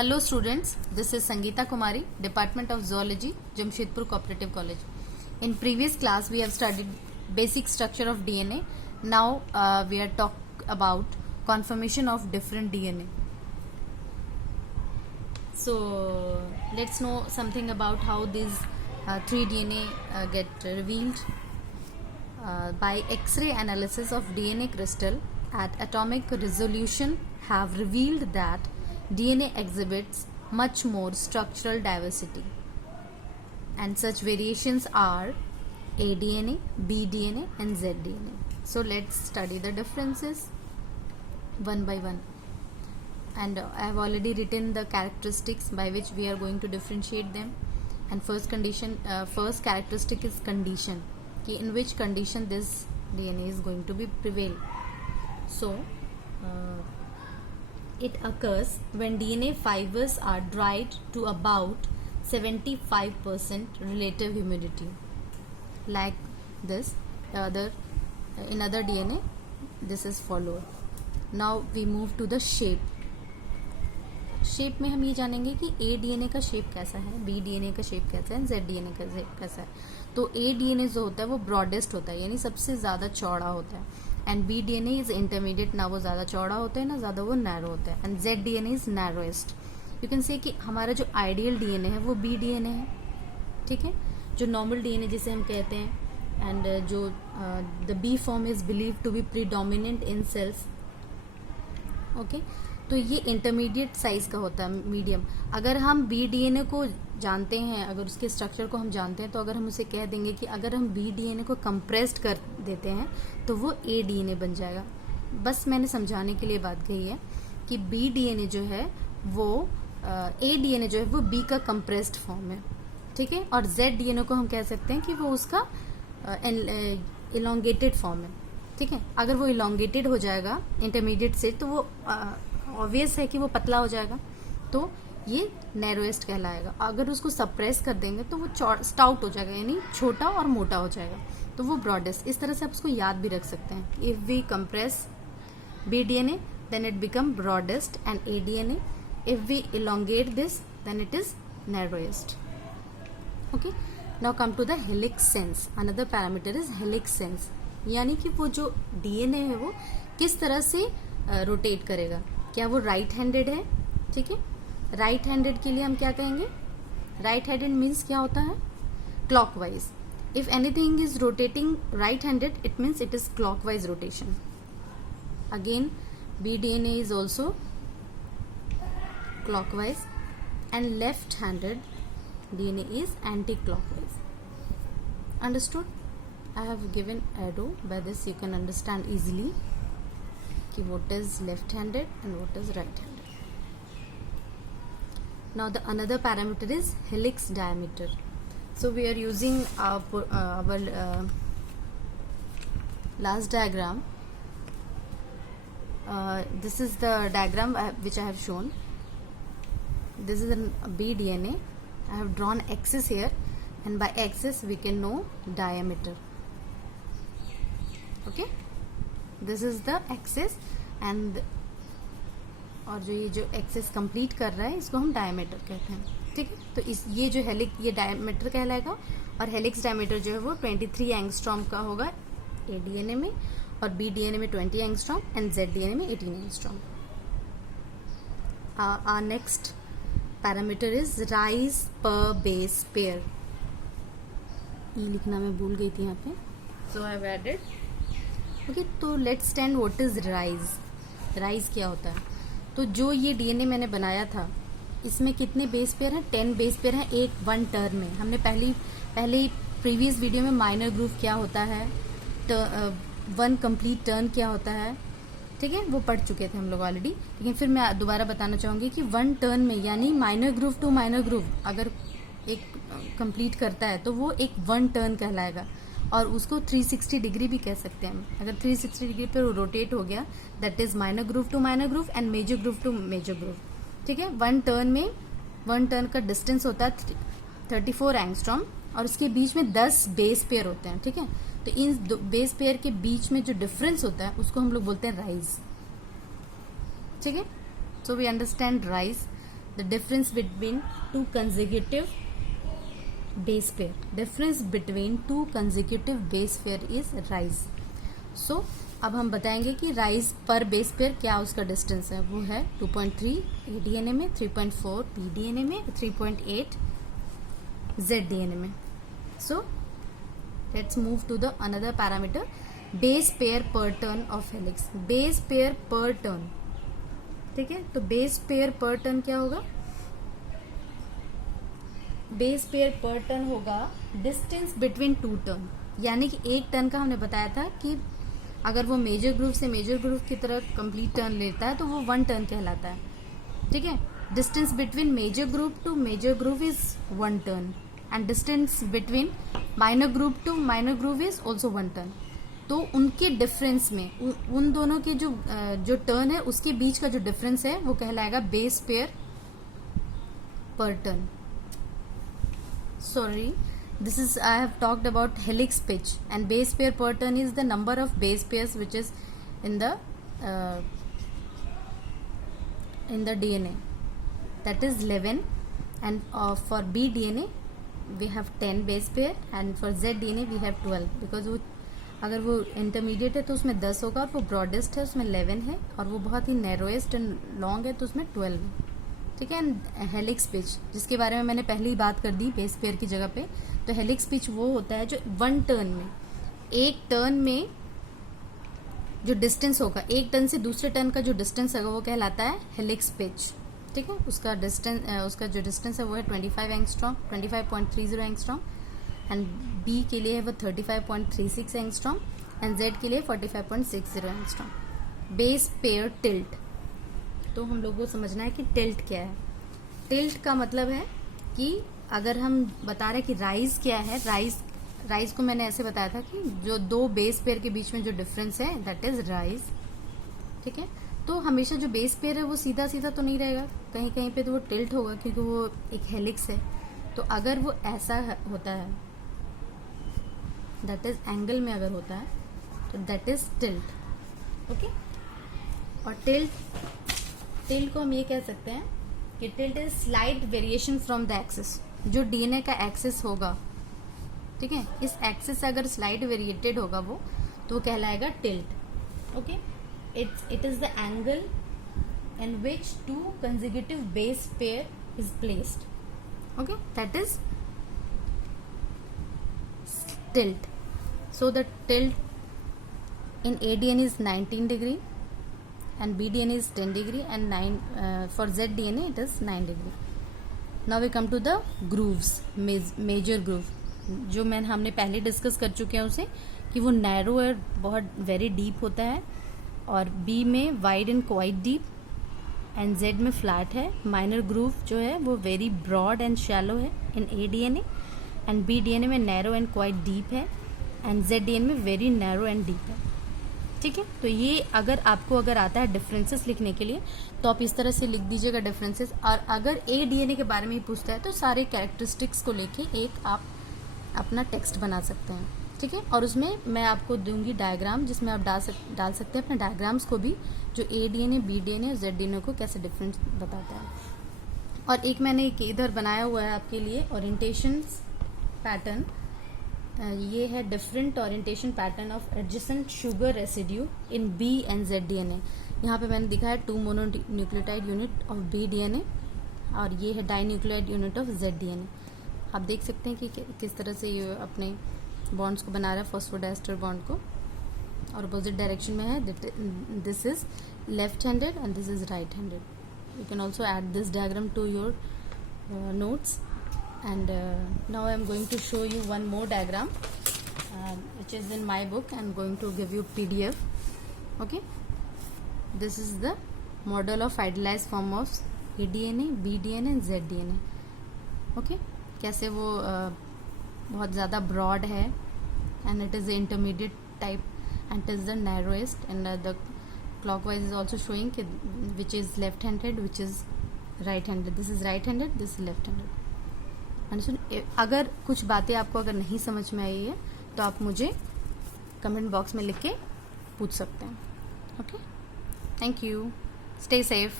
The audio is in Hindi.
Hello students, this is Sangeeta Kumari, Department of Zoology, Jamshedpur Cooperative College. In previous class we have studied basic structure of DNA. Now we are talk about conformation of different DNA. So let's know something about how these three DNA get revealed. By X-ray analysis of DNA crystal at atomic resolution have revealed that DNA exhibits much more structural diversity, and such variations are aDNA, bDNA and zDNA. So let's study the differences one by one, and I have already written the characteristics by which we are going to differentiate them. And first characteristic is condition, in which condition this DNA is going to be prevail. So it occurs when DNA fibers are dried to about 75% relative humidity, like this. In other DNA this is followed. Now we move to the shape. Shape में हम ये जानेंगे कि ए डीएनए का शेप कैसा है, बी डीएनए का शेप कैसा है, जेड डीएनए का शेप कैसा है. तो ए डीएनए जो होता है वो ब्रॉडेस्ट होता है, यानी सबसे ज़्यादा चौड़ा होता है. And B DNA is intermediate, ना वो ज़्यादा चौड़ा होता है ना ज़्यादा वो नैरो होता है. And Z DNA is narrowest. You can say कि हमारा जो आइडियल डीएनए है वो बी डीएनए है, ठीक है, जो नॉर्मल डीएनए जिसे हम कहते हैं. एंड जो the B form is believe to be predominant in cells. Okay, तो ये इंटरमीडिएट साइज का होता है, मीडियम. अगर हम बी डीएनए को जानते हैं, अगर उसके स्ट्रक्चर को हम जानते हैं, तो अगर हम उसे कह देंगे कि अगर हम बी डीएनए को कंप्रेस्ड कर देते हैं तो वो ए डीएनए बन जाएगा. बस मैंने समझाने के लिए बात कही है कि बी डीएनए जो है वो ए डीएनए जो है वो बी का कंप्रेस्ड फॉर्म है, ठीक है. और जेड डीएनए को हम कह सकते हैं कि वो उसका इलोंगेटेड फॉर्म है, ठीक है. अगर वो इलोंगेटेड हो जाएगा इंटरमीडिएट से तो वो ऑब्वियस है कि वो पतला हो जाएगा, तो ये नैरोएस्ट कहलाएगा. अगर उसको सप्रेस कर देंगे तो वो स्टाउट हो जाएगा, यानी छोटा और मोटा हो जाएगा, तो वो ब्रॉडेस्ट. इस तरह से आप उसको याद भी रख सकते हैं. If we compress B DNA then it become broadest and A DNA. If we elongate this then it is narrowest. Okay, now come to the helix sense. Another parameter is helix sense, यानी कि वो जो डीएनए है वो किस तरह से रोटेट करेगा. क्या वो राइट हैंडेड है, ठीक है. राइट हैंडेड के लिए हम क्या कहेंगे, राइट हैंडेड मीन्स क्या होता है, clockwise. If anything is rotating right handed it means it is clockwise rotation. Again B DNA is also clockwise and left handed DNA is anticlockwise. Understood? I have given arrow, by this you can understand easily कि what is left handed and what is right handed. Now the another parameter is helix diameter. So we are using our last diagram. This is the diagram which I have shown. This is a B DNA. I have drawn axis here, and by axis we can know diameter. Okay, this is the axis. And और जो एक्सिस कंप्लीट कर रहा है इसको हम डायमीटर कहते हैं, ठीक है. तो ये जो ये डायमीटर कहलाएगा. और हेलिक्स डायमीटर जो है वो 23 एंगस्ट्रॉम का होगा ए डीएनए में, और बी डीएनए में 20 एंगस्ट्रॉम एंड जेड डीएनए में 18 angstrom. Our next parameter is rise per base pair. ई लिखना मैं भूल गई थी यहाँ पे, so I have added. Okay, तो let's stand what is rise. Rise क्या होता है. तो जो ये डीएनए मैंने बनाया था इसमें कितने बेस पेयर हैं, 10 बेस पेयर हैं एक वन टर्न में. हमने पहले प्रीवियस वीडियो में माइनर ग्रूव क्या होता है, वन कंप्लीट टर्न क्या होता है, ठीक है, वो पढ़ चुके थे हम लोग ऑलरेडी. लेकिन फिर मैं दोबारा बताना चाहूंगी कि वन टर्न में यानी minor groove to minor groove अगर एक कंप्लीट करता है तो वो एक वन टर्न कहलाएगा. और उसको 360 डिग्री भी कह सकते हैं हम. अगर 360 डिग्री पे रोटेट हो गया that is minor groove to minor groove and major groove to major groove, ठीक है. वन टर्न का डिस्टेंस होता है 34 एंगस्ट्रॉम, और उसके बीच में 10 बेस पेयर होते हैं, ठीक है. तो इन बेस पेयर के बीच में जो डिफरेंस होता है उसको हम लोग बोलते हैं राइज, ठीक है. So we understand rise. The difference between two consecutive base pair, difference between two consecutive base pair is rise. So अब हम बताएंगे कि राइज पर बेस पेयर क्या उसका डिस्टेंस है. वो है 2.3 ADNA में, 3.4 BDNA में, 3.8 ZDNA में. So let's move to the another parameter, base pair per turn of helix. Base pair per turn, ठीक है. तो बेस पेयर पर टर्न क्या होगा? बेस पेयर पर टर्न होगा डिस्टेंस बिटवीन टू टर्न. यानी कि एक टर्न का हमने बताया था कि अगर वो मेजर ग्रूव से मेजर ग्रूव की तरह कंप्लीट टर्न लेता है तो वो 1 टर्न कहलाता है, ठीक है. Distance between major groove to major groove is 1 turn and distance between minor groove to minor groove is also 1 turn. तो उनके डिफरेंस में, उन दोनों के जो टर्न है उसके बीच का जो डिफरेंस है वो कहलाएगा base pair per turn. Sorry, this is, I have talked about helix pitch, and base pair per turn is the number of base pairs which is in the DNA, that is 11, and for BDNA we have 10 base pair and for ZDNA we have 12, because वो अगर वो इंटरमीडिएट है तो उसमें 10 होगा, और वो ब्रॉडेस्ट है उसमें 11 है, और वो बहुत ही नैरोएस्ट एंड लॉन्ग है तो उसमें 12 है, ठीक है. हेलिक्स पिच, जिसके बारे में मैंने पहले ही बात कर दी बेस पेयर की जगह पे. तो हेलिक्स पिच वो होता है जो 1 टर्न में, एक टर्न में जो डिस्टेंस होगा, एक टर्न से दूसरे टर्न का जो डिस्टेंस होगा वो कहलाता है हेलिक्स पिच, ठीक है. उसका जो डिस्टेंस है वो है 25 एंगस्ट्रॉम, 25.30 एंगस्ट्रॉम, एंड बी के लिए है वो 35.36 एंगस्ट्रॉम, एंड जेड के लिए 45.60 एंगस्ट्रॉम. बेस पेयर टिल्ट, तो हम लोगों को समझना है कि टिल्ट क्या है. टिल्ट का मतलब है कि अगर हम बता रहे हैं कि राइज क्या है, राइज को मैंने ऐसे बताया था कि जो 2 बेस पेयर के बीच में जो डिफरेंस है दैट इज राइज, ठीक है. तो हमेशा जो बेस पेयर है वो सीधा सीधा तो नहीं रहेगा, कहीं कहीं पे तो वो टिल्ट होगा क्योंकि वो एक हेलिक्स है. तो अगर वो ऐसा होता है, दैट इज एंगल में अगर होता है तो दैट इज टिल्ट, ओके. और टिल्ट को हम ये कह सकते हैं कि tilt is slight variation from the axis. जो डीएनए का एक्सिस होगा, ठीक है, इस एक्सिस से अगर स्लाइट वेरिएटेड होगा वो, तो वो कहलाएगा tilt, okay. It is the angle in which 2 consecutive base pair is placed, okay, that is tilt. So the tilt in ADN is 19 degree and BDNA is 10 degree and for ZDNA it is 9 degree. Now we come to the grooves, major groove, जो हमने पहले डिस्कस कर चुके हैं उसे, कि वो नैरो और बहुत वेरी डीप होता है, और B में wide and quite deep and Z में फ्लैट है. माइनर ग्रूव जो है वो वेरी ब्रॉड एंड शैलो है इन ADNA, एंड BDNA में नैरो एंड क्वाइट डीप है, एंड ZDNA में वेरी नैरो एंड डीप है, ठीक है. तो ये अगर आता है डिफरेंसेस लिखने के लिए तो आप इस तरह से लिख दीजिएगा डिफरेंसेस. और अगर ADNA के बारे में ही पूछता है तो सारे कैरेक्टरिस्टिक्स को लेके एक आप अपना टेक्स्ट बना सकते हैं, ठीक है. और उसमें मैं आपको दूंगी डायग्राम, जिसमें आप डाल सकते हैं अपने डायग्राम्स को भी, जो ADNA, BDNA और ZDNA को कैसे डिफरेंस बताता है. और एक मैंने इधर बनाया हुआ है आपके लिए ओरिएंटेशन पैटर्न. ये है different orientation pattern of adjacent sugar residue in B and ZDNA. यहाँ पे मैंने दिखा है 2 मोनोन्यूक्लियोटाइड यूनिट ऑफ BDNA, और ये है डाइन्यूक्लियोटाइड यूनिट ऑफ ZDNA. आप देख सकते हैं कि किस तरह से ये अपने बॉन्ड्स को बना रहा है, फॉस्फोडाइस्टर बॉन्ड को, और अपोजिट डायरेक्शन में है. This is left handed and this is right handed. You can also add this diagram to your notes. And now I am going to show you one more diagram which is in my book. I am going to give you PDF, okay. This is the model of idealized form of ADNA, BDNA and ZDNA, okay. कैसे वो बहुत ज़्यादा broad है, and it is the intermediate type, and it is the narrowest, and the clockwise is also showing which is left handed, which is right handed. This is right handed, this is left handed. अगर कुछ बातें आपको अगर नहीं समझ में आई है तो आप मुझे कमेंट बॉक्स में लिख के पूछ सकते हैं, okay. Thank you. Stay safe.